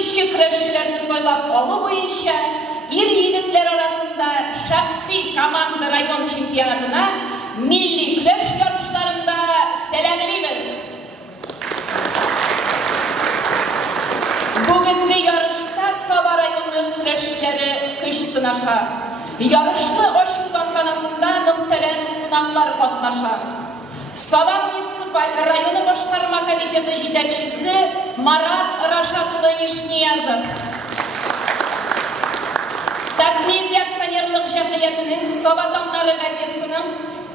Küreşçilerini soylap olu boyunca iri yigitler arasında şahsi komanda rayon çempiyonatına milli küreş yarışlarında selamlıyız. Bugünkü yarışta Sava rayonu küreşçileri kış sınaşar. Yarışlı oşun tantanasında muhterem konaklar katnaşar. Sava municipal rayonu boşkarma komiteti жетекçisi Marat Raşatılı İşniyazov. Takmedi akционерлік cemiyetinin Sava Damları gazetesinin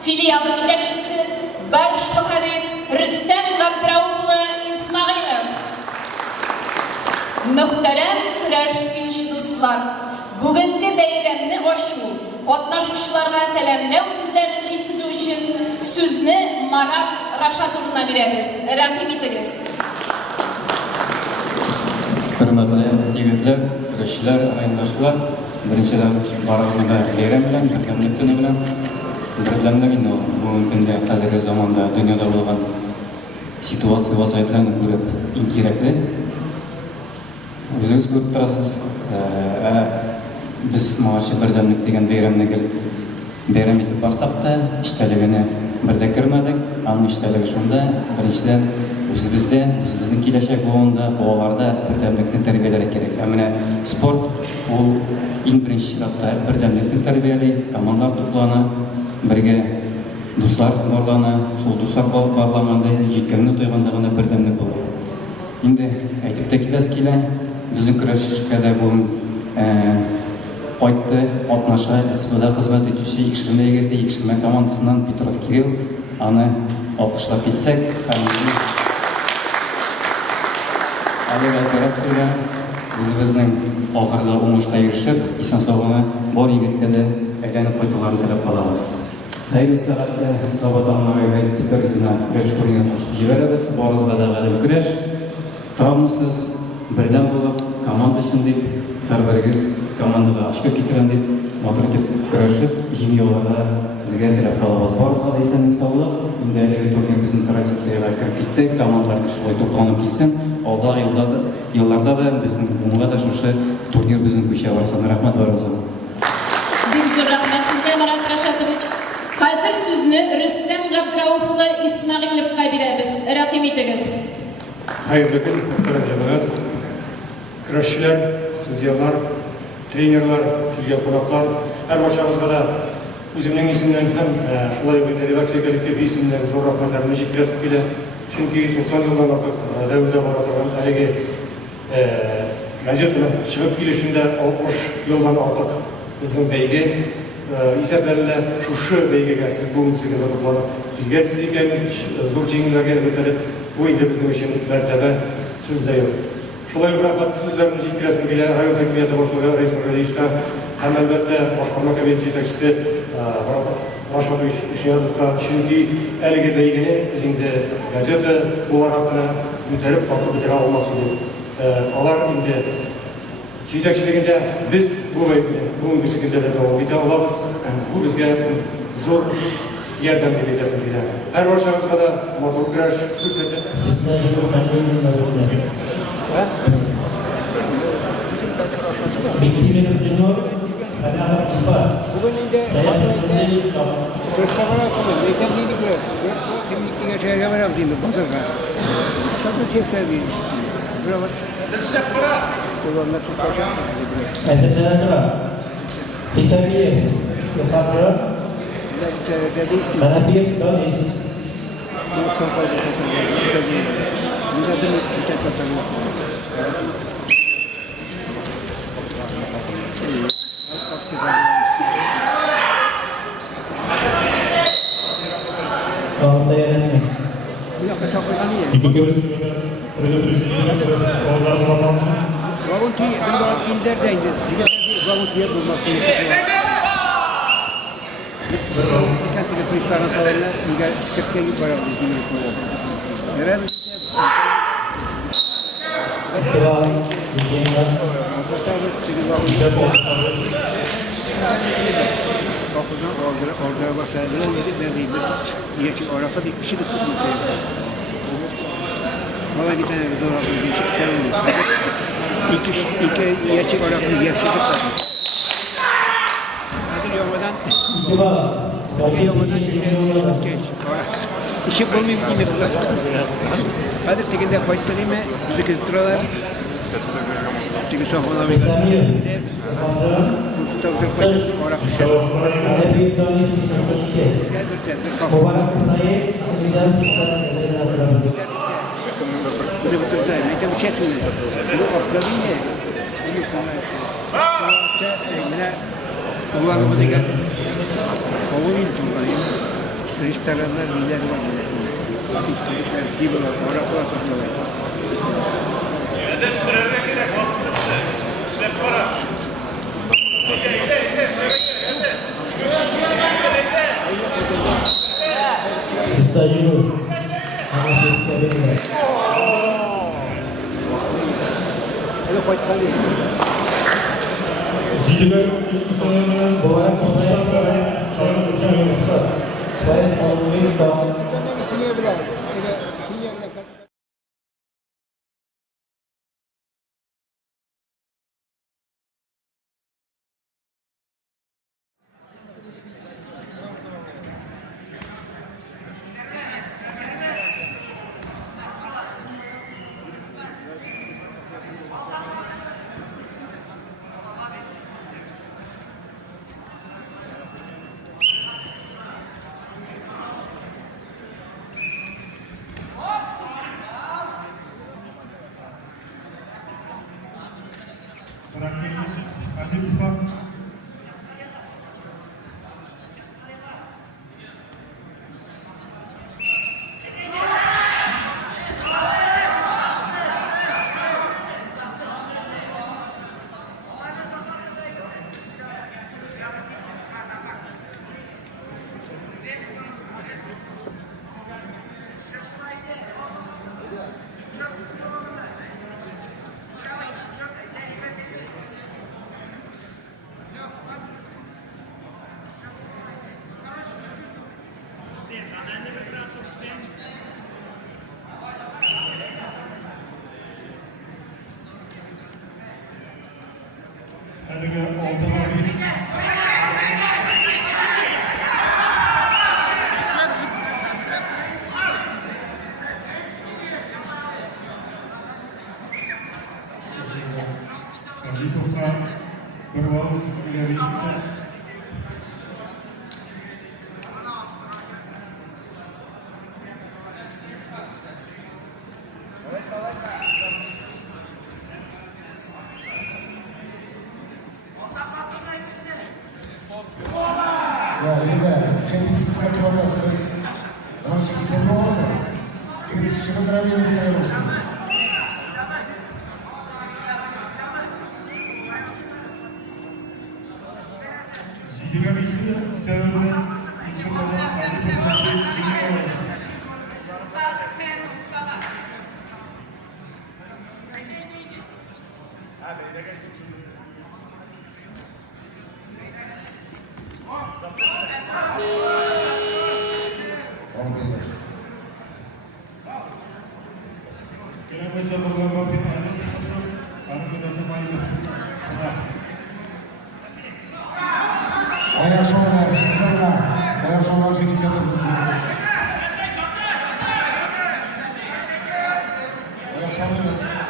filial жетекçisi baş muharrir Rüstem Gabdrauflu İsmailov. Muhterem küreş suyucu dostlar, bugünkü beyramni oşu, katnaşıcılarga selamlao sözlerini жеткізу için sözünü Marat Raşatılı'na veremiz. Rahim etiniz. Hürmetli yigitler, küreşçiler, ayındaşlar, birinchidan barabızda bayram bilan, birgamlik kuni bilan, birlamlik bugungi kunda hozirgi zamonda dunyoda bo'lgan situatsiya vaziyatlarni ko'rib kerakli. O'zingiz ko'rib turasiz, biz mana birdamlik degan bayramni bayram etib borsak da ishtaligini birda kirmadik, ammo ishtaligi shunda birinchidan o'zimizning kelajak bolalarda birdamlikni tarbiyalar kerak. Mana sport u eng birinchi shartda birdamlikni tarbiyalaydi, komandalar to'plana, birga do'stlar borlana, shu do'stlar borlamanda yetganini to'yg'andagina birdamlik bo'ladi. Endi aytib kelasiz, bizning kurashishda bugun qaytdi, qatnasha, SVda xizmat etuvchi yigirma yigit, yigirma komandasidan Petrov Kirill, ani olqishlab ketsak, hali operatsiyaga o'zimizning oxirida o'ngishga erishib, eson-sog'lom bor yigitga aylanib qaytularini tilab qolamiz. Ayni soatda Sava Damlari gazetasiga kurash turniri ochib jiberamiz. Borizda g'alaba kurash, travmasiz, birdan bo'lib, komanda uchun deb har-biriz komandaga oshga ketiran deb motor deb kurashib, jingyolarda sizga tilab qolamiz. Borizda esanlik sog'lik, undagi turnir bizning traditsiyaga kirib ketdi. Komandalar shulay to'planib ketsin. Oldagi yillarda da bizning umumda da shu turnir bizning kuchga borsin. Rahmat Borizda. Bizga rahmat sizga Marat Raşatovich. Hozir so'zni Rüstem Gabdrauflu İsmailovga beramiz. Rahim etiniz. Hayırlı gün, muhterem cemaat, küreşçiler, sudyalar, trenerlar, kelgan konaklar, her barchamizga da o'zimning isimdan ham shulay bir redaksiya kollektivi isimdan zo'r rahmatlarimni yetkazib keladi. Chunki 90 yildan ortiq davrda boradigan haligi gazetani chiqib kelishida 60 yildan ortiq bizning beyga hisoblanadi. Shu beygaga siz bo'lmisiga to'g'ri kelgansiz ekan, zo'r janglarga o'tadi. Bu endi bizning uchun martaba so'zda yo'q. Shulay bir rahmat so'zlarimni yetkazib keladi. Rayon hokimiyati boshlig'i Rais Nuraliyevga ham albatta boshqarma komiteti yetakchisi Raşatovich Ishniyazovga, chunki haligi beygani biz endi gazeta bu varaqani ko'tarib tortib bitira olmas edik. Ular endi yetakchiligida biz bu beygani bugungi kunda davom eta olamiz. Bu bizga zo'r yordam beradigan keladi. Har barchamizga da motor kurash ko'rsatib bugün inde göstermeler sonra yeterliydi ki kimlikliğe çeyreme yaptığımda basırga tabi çiftler bir bravo kullanmak tutacağım Esenler Hisabiye Yukarı Manabiye Donis İki görüşmede onların vatandaşı. Vagonti, bir vagontilerdendi. Vagontiye bulmak gerekiyor. Kendine kıyıklarına tavalla skeptiğe gibi var. Herhalde kapıdan orada başladılar yedi neredeydi? Yeki orada bir kişi de tutmuyor. Valla bir tane zor bir geçip İki yaşık olarak bir yaşadık. Hadi yomadan. İstifa. Hadi yomadan geç. İşi bulmayayım gibi. Hadi tekinde başlayayım mı? Bizi kızdırıyorlar. Çünkü sohbana bir Samir. Kurtuldur koyduk. Orada Alevi Doni Sinopike. Mubarak Sayı. Amidan Sultan. Ini betul-betul, mereka bercakap sebenarnya. Lu observasi ni, ini mana uang mereka, kawin tu kan, restoranlar lidah luar mana, itu di bawah orang terlalu. Ustaz Yunus. Hello, kuat kali. Zilber üstüne Mubarak Sayı. Bayan Alvin Dong. Kita nak sini belah, kita sini belah. rakibimiz Azim Ufak. Hadiga oltamadik. Azitovga bir ovush ileri chiqdi. Ya Liga, şimdi siz kaçırmazsınız. Daha şimdi sen ne olursunuz? Şimdi şimdi dramatik bir tane olsun. Zilber ismi sebebiyle insanların Azitov'daki bilgi Indonesia berlomba di Adat Masuk, Indonesia maju. Bayağı şovlar, kızlarlar. Bayağı şovlar şimdi size tutsun. Bayağı şovlar.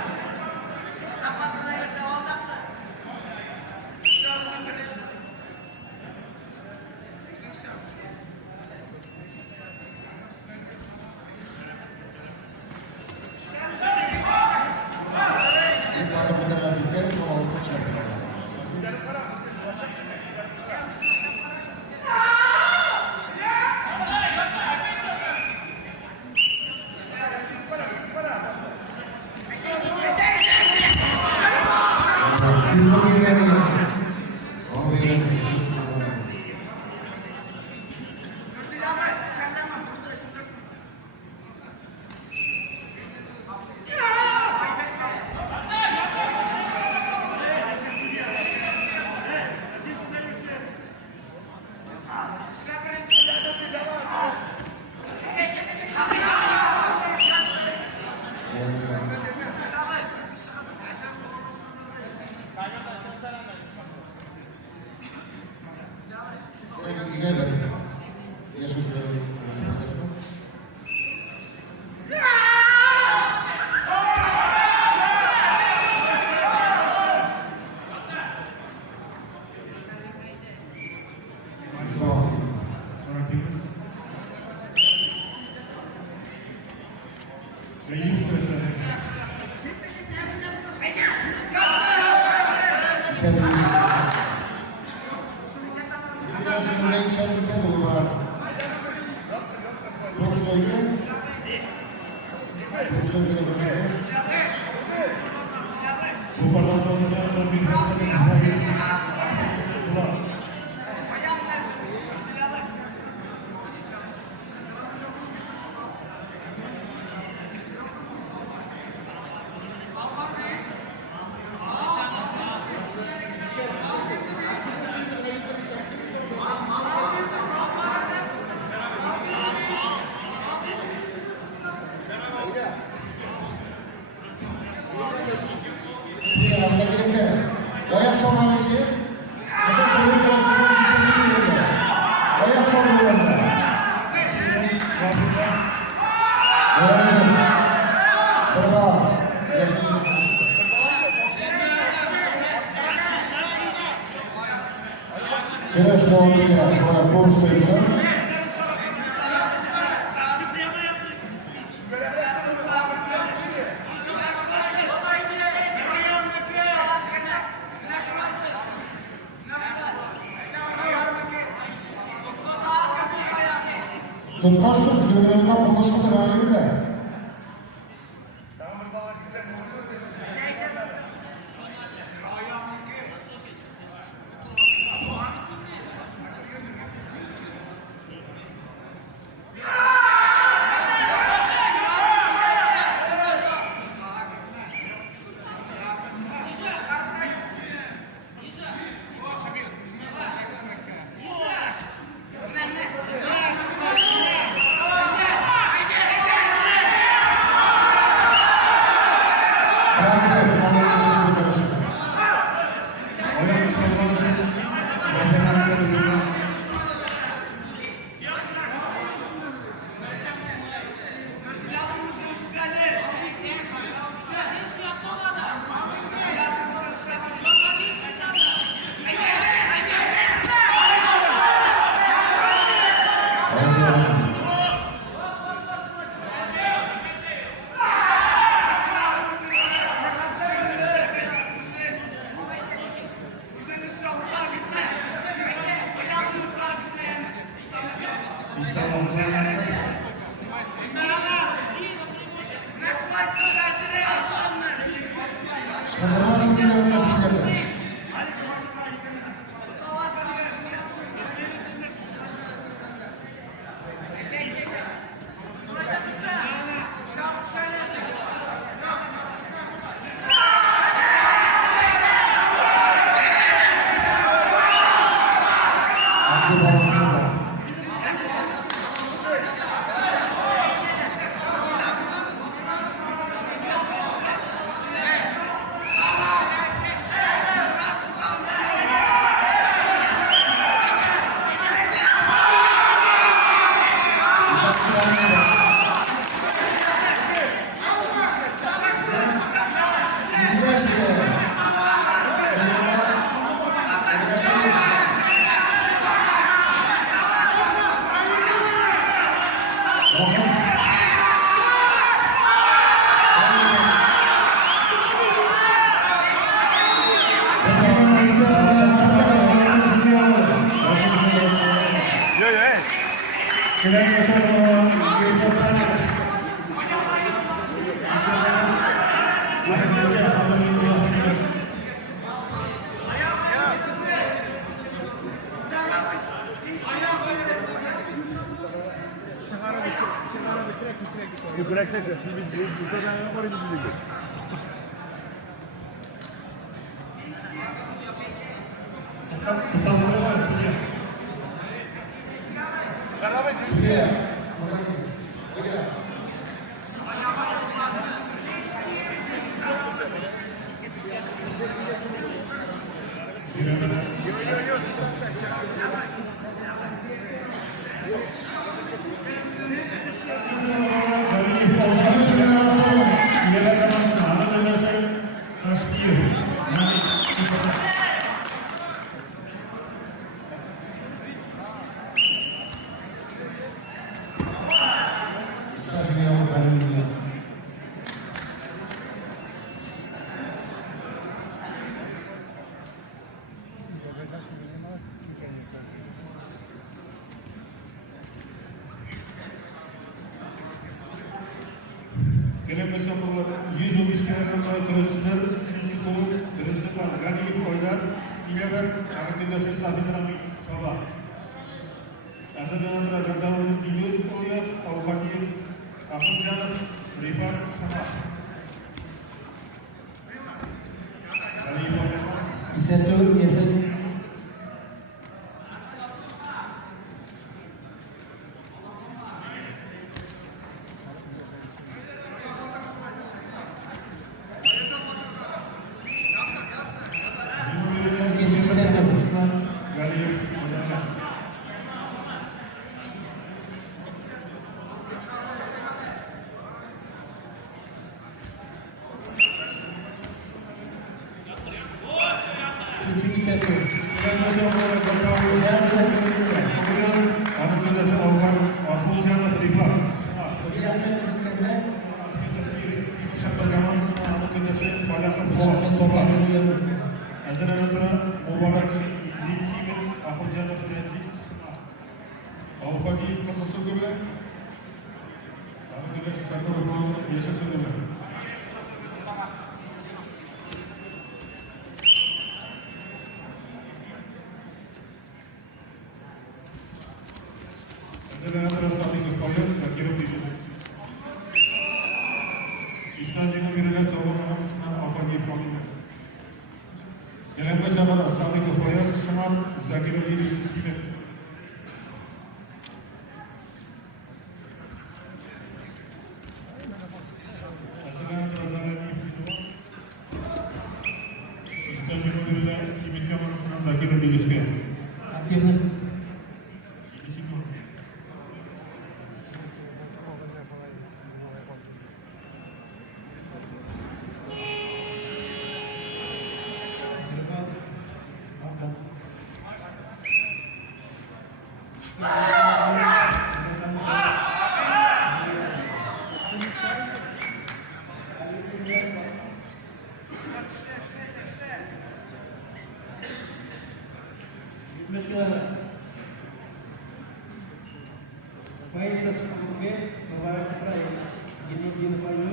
Sevgili. Şimdi içerimizde bulunan Rustoy'u da konuşuyoruz. Bu kadar sonra bir Yanında gelirse, ayak şomarışı, kısa soğuk karşılığı güzelliği görüyor. Ayak şomarlarında. Göremedim. Kırma. Yaşasın. Güneş doğumlu gelen şu an konusu yapılan. Tutkaç tut, zürgülenme konuşmadır halinde. Şadırmaz günlerinde spikerler. Aklı bağımsızlar. Güzel şeyler. İmeber, arkadaşlar sabitlerini sabah. Azadana Gardavun Kilius Oyas, Avfakir, Ahmedjanat, Rifar, Şama. İsa'nın efendim. Geçici sen yapmışlar. Galip, Adana. Üçüncü sektör. Arkadaşlar Gardavun, arkadaşlar Avfak, Ahmedjanat, Rifar, Şama. Ahmet İskender. Şapırgaman, arkadaşlar Falakha, Soba. Azadana Mubarak, Zilçi'nin Ahmedjanat, Rifar. Avfakir, Kasası gibi. Arkadaşlar Şakir Oğlan, Yaşasın gibi. Azadana Sadık Fayaz, Zakirov Dişesi. Sistazini verilen savunmasına Avfakir Familya. Gelen başarılar Sadık Fayaz, Şaman, Zakirov Dişesi. Aktifiniz. Mezclada. Países como Mubarak Israel, Guinea Fayo,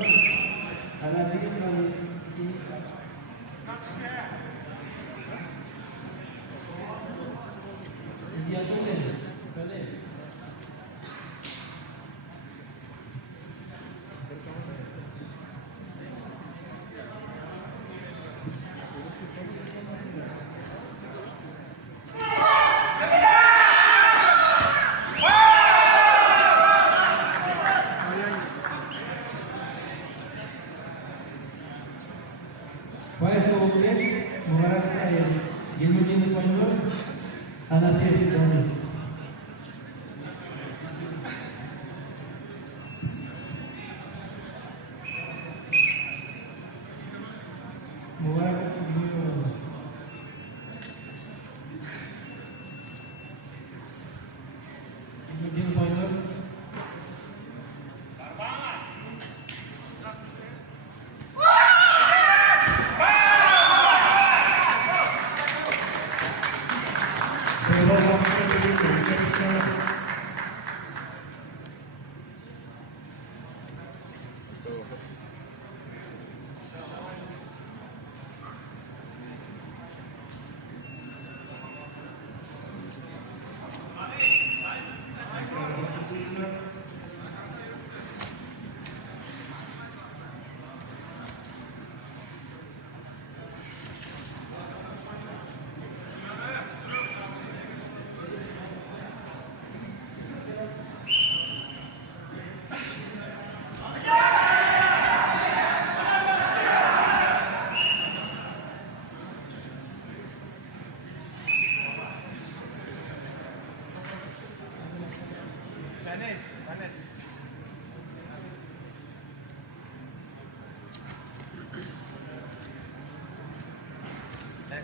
Hanafi Israel, India Kale. Países como Mubarak Israel, Guinea Fayo, Hanafi Israel. Mubarak Israel. Guinea Fayo.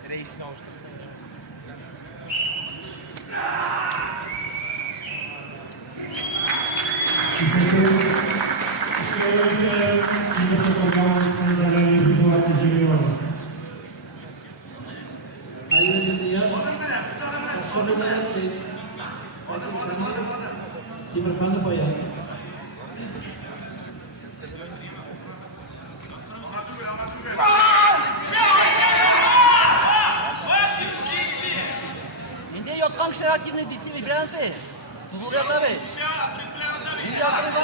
Reisini oluştursun. Ibrahim Fayaz. больше активных детей вибранты. Фигурантами. Фигурантами.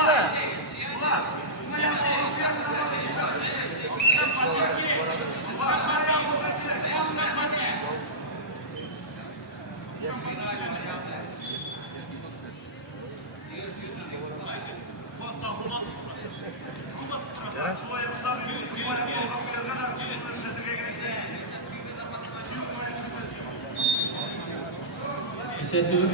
Teşekkür.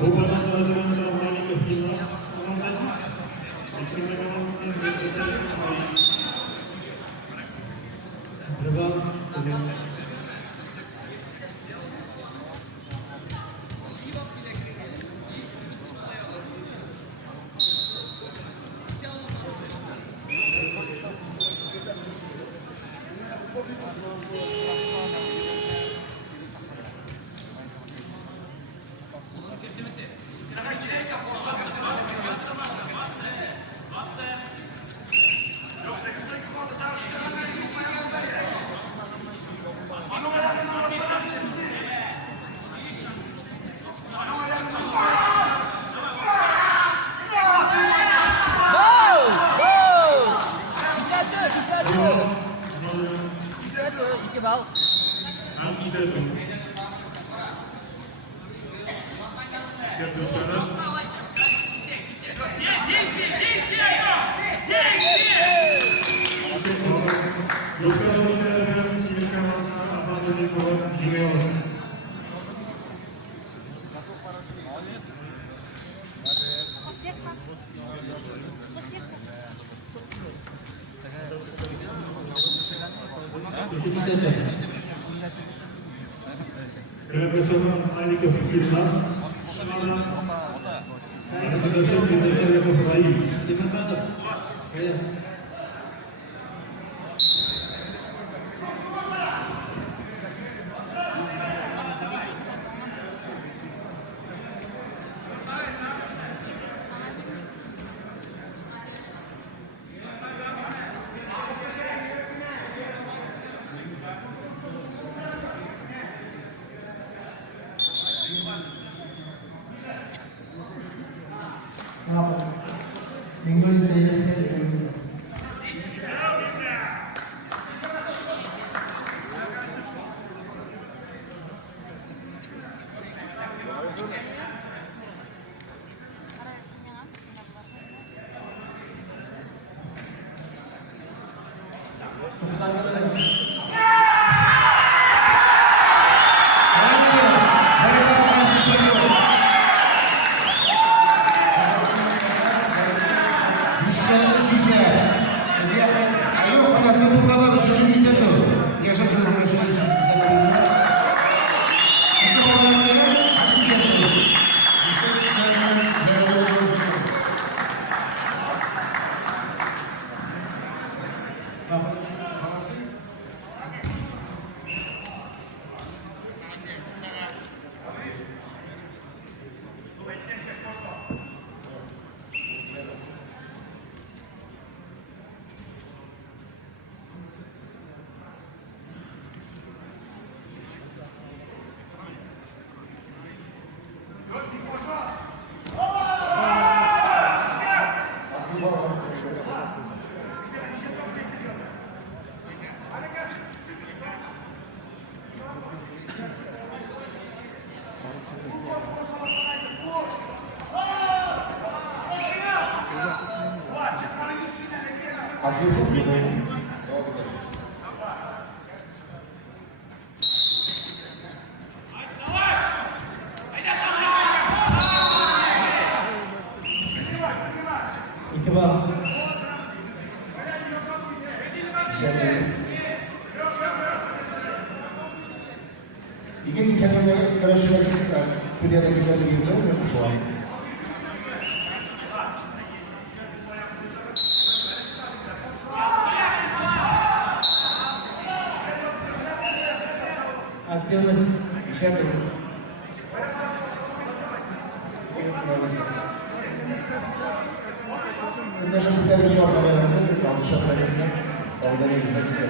Группа национального маленького фильма «Самонтаж». Еще командный председатель моей. Крепосован Аликов Ильназ, Шамана, Arkadaşım Müzeffer Kapı'yı. Demirkan'dır. Evet. Bengali seyirciler. Atıyoruz mu böyle? Devam ederiz. İki bal. Güzel değil. İkinci sezonda Kıraşı'na gittiler. Suriye'de güzel bir yıldır mı şu an? Aktivlaşın. Güzel değil. Şimdi şu bir tane şu an kameramda yanlış şartlarımızda oradan elimizde güzel.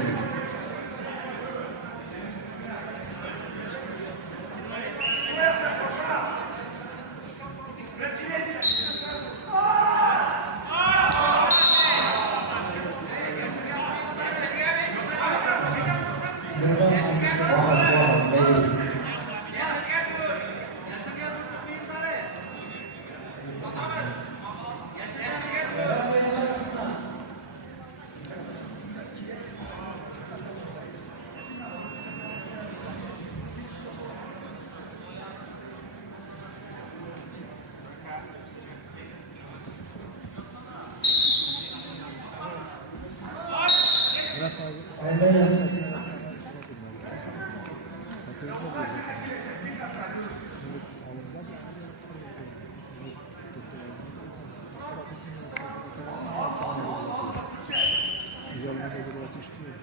Bakalım, beğeniriz. Güzel bir de atıştırıyor.